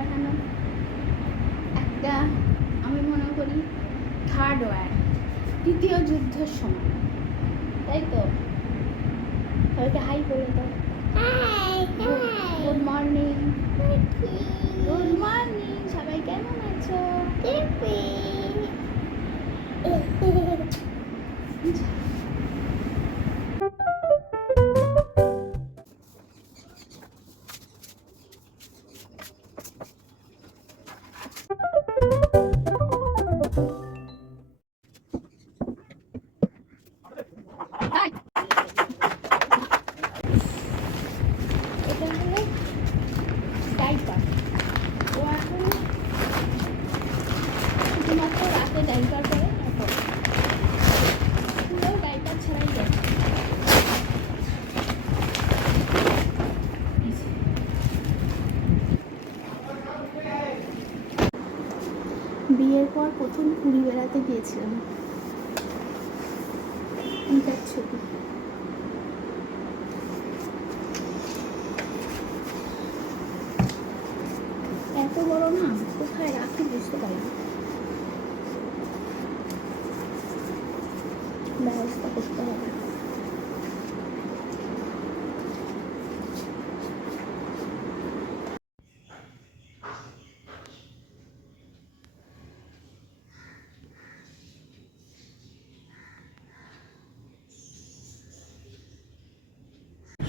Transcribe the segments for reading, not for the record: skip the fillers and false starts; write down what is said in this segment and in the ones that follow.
পাঠানো একটা, আমি মনে করি থার্ড ওয়ার, তৃতীয় যুদ্ধের সময়, তাই তো? সবাইকে হাই বলে দাও। Good morning. গুড মর্নিং, সবাই কেমন আছো? এটা হলো ডাইপার। ও এখন শুধুমাত্র রাতে ডাইপার করে, পুরো ডাইপার ছাড়াই যায়। বিয়ের পর প্রথম পুরী বেড়াতে গিয়েছিলাম, এটার ছবি। এত বড় না, কোথায় রাখি বুঝতে পারি না, ব্যবস্থা করতে হবে।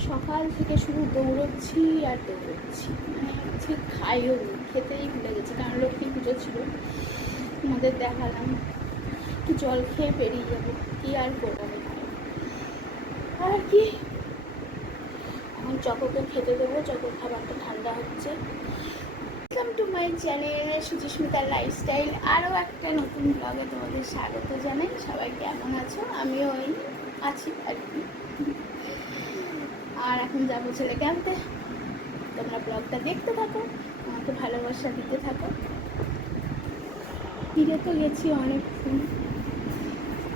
সকাল থেকে শুধু দৌড়চ্ছি আর দৌড়চ্ছি, মানে হচ্ছে খাইও খেতেই ভুলে গেছি, কারণ লক্ষ্মী পুজো ছিল। তোমাদের দেখালাম, একটু জল খেয়ে বেরিয়ে যাবো, কি আর করবো আর কি। এখন চকোকে খেতে দেবো, চকোর খাবারটা ঠান্ডা হচ্ছে। ওয়েলকাম টু মাই চ্যানেল সুচিস্মিতার লাইফস্টাইল। আরও একটা নতুন ব্লগে তোমাদের স্বাগত জানাই। সবাই কেমন আছো? আমিও ওই আছি আর কি। আর এখন যাবো ছেলেকে আনতে। তোমরা ব্লগটা দেখতে থাকো, আমাকে ভালোবাসা দিতে থাকো। ফিরে তো গেছি অনেকক্ষণ,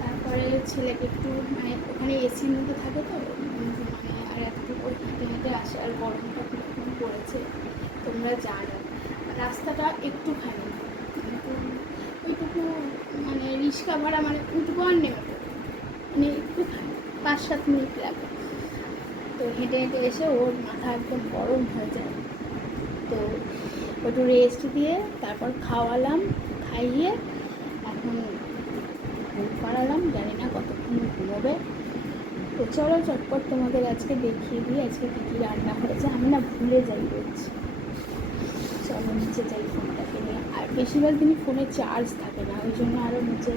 তারপরে ছেলেকে একটু মানে ওখানে এসির মধ্যে থাকে তো, মানে আর একটু ওই হেঁটে হেঁটে আসে, আর গরমটা কীরকম পড়েছে তোমরা জানো। রাস্তাটা একটুখানি, ওইটুকু মানে রিক্সা ভাড়া মানে উঠবো আর নেমে পড়বো, মানে একটুখানি 5-7 মিনিট লাগে। তো হেঁটে হেঁটে এসে ওর মাথা একদম গরম হয়ে যায়, তো একটু রেস্ট দিয়ে তারপর খাওয়ালাম, খাইয়ে এখন ঘুম পাড়ালাম, জানি না কতক্ষণ ঘুমোবে। তো চলো চটপট তোমাদের আজকে দেখিয়ে দিই আজকে কী কী রান্না হয়েছে। আমি না ভুলে যাই রয়েছে। চলো নিচে যাই ফোনটাকে নিয়ে, আর বেশিরভাগ দিনই ফোনে চার্জ থাকে না, ওই জন্য আরও নিচে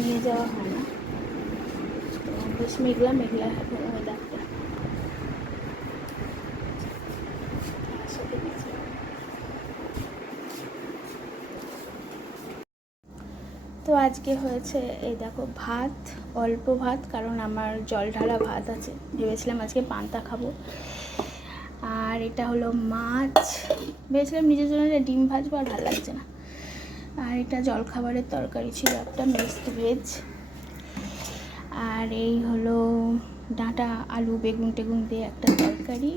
নিয়ে যাওয়া হয় না। তো বেশ মেঘলা মেঘলা এখন ওয়েদারটা। তো আজকে হয়েছে এই দেখো ভাত, অল্প ভাত, কারণ আমার জল ঢালা ভাত আছে, ভেবেছিলাম আজকে পান্তা খাবো। আর এটা হলো মাছ, ভেবেছিলাম নিজের জন্য ডিম ভাজবো, আর ভালো লাগছে না। আর এটা জলখাবারের তরকারি ছিল একটা মিক্সড ভেজ। আর এই হলো ডাঁটা আলু বেগুন টেগুন দিয়ে একটা তরকারি।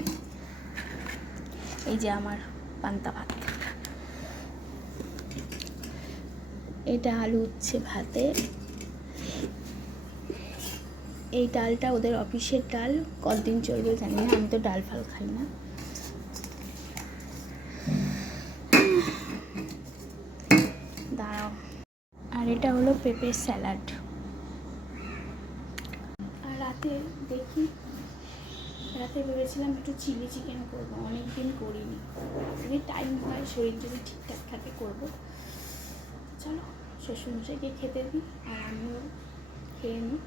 এই যে আমার পান্তা ভাত, এটা আলু উচ্ছে ভাতে। এই ডালটা ওদের অফিসের ডাল, কতদিন চলবে জানি না, আমি তো ডাল ফাল খাই না। দাঁড়াও। আর এটা হলো পেঁপের স্যালাড। আর রাতে দেখি, রাতে ভেবেছিলাম একটু চিলি চিকেন করবো, অনেক দিন করিনি, যদি টাইম হয় শরীর যদি ঠিকঠাক থাকে করবো। চলো শ্বশুরমশাইকে খেতে দিই আর আমিও খেয়ে নিই।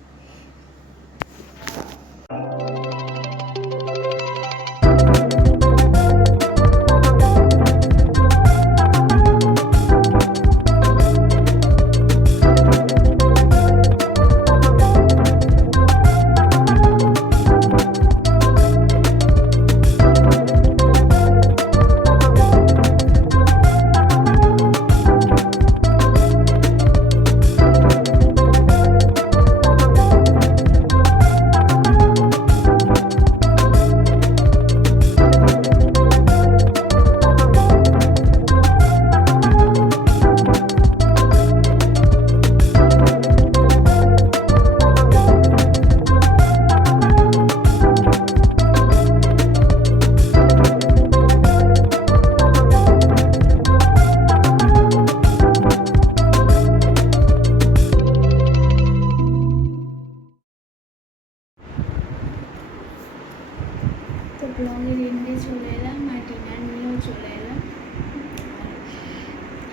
রেস্টুরেন্টে চলে এলাম আর ডিনার নিয়েও চলে এলাম।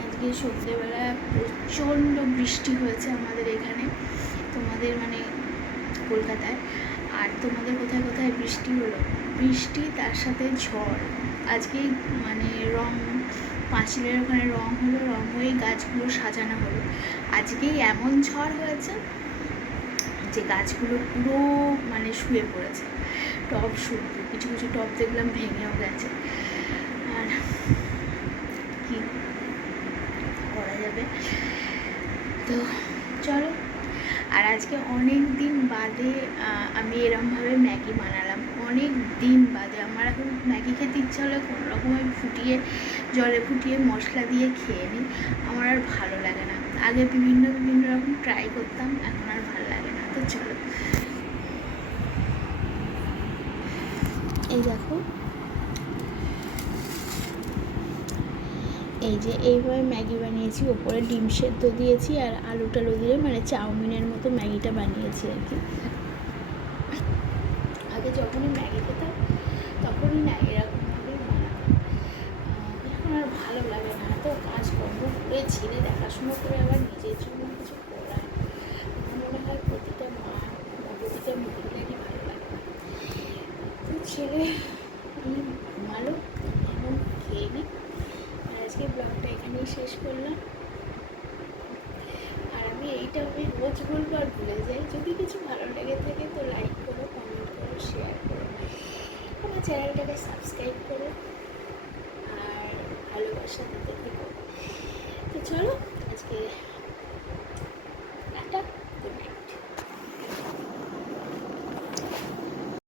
আজকে সন্ধ্যেবেলা প্রচণ্ড বৃষ্টি হয়েছে আমাদের এখানে, তোমাদের মানে কলকাতায়। আর তোমাদের কোথায় কোথায় বৃষ্টি হলো? বৃষ্টি তার সাথে ঝড়। আজকেই মানে পাঁচিলের ওখানে রং হলো, রং হয়ে গাছগুলো সাজানো হলো। আজকেই এমন ঝড় হয়েছে যে গাছগুলো পুরো মানে শুয়ে পড়েছে, টব শুদ্ধ, কিছু কিছু টব দেখলাম ভেঙেও গেছে। আর কি করা যাবে, তো চলো। আর আজকে অনেক দিন বাদে আমি এরমভাবে ম্যাগি বানালাম, অনেক দিন বাদে। আমার এখন ম্যাগি খেতে ইচ্ছা হলে কোনো রকম আমি জলে ফুটিয়ে মশলা দিয়ে খেয়ে নিই, আমার আর ভালো লাগে না। আগে বিভিন্ন রকম ট্রাই করতাম, এখন আর ভালো লাগে না। তো চলো, এই দেখো, এই যে এইভাবে ম্যাগি বানিয়েছি, ওপরে ডিম সেদ্ধ দিয়েছি আর আলু টালু দিয়ে মানে চাউমিনের মতো ম্যাগিটা বানিয়েছি আর কি। আগে যখনই ম্যাগি খেতাম তখনই না এরকমভাবেই বানাতাম, এখন আর ভালো লাগে না। তো কাজকর্ম করে ছেলে দেখাশুনো করে আবার নিজের জন্য কিছু করা, মনে হয় প্রতিটা মহিলারই ভালো লাগে। তো ছেলে ঘুমালো, এখন খেয়ে নিই। আর আজকে ব্লগটা এখানেই শেষ করলাম। আর আমি রোজ বলবো আর ভুলে যাই। যদি কিছু ভালো লেগে থাকে তো লাইক করো, কমেন্ট করো, শেয়ার করো, আমার চ্যানেলটাকে সাবস্ক্রাইব করো আর ভালোবাসা দিতে থাকো। তো চলো, আজকে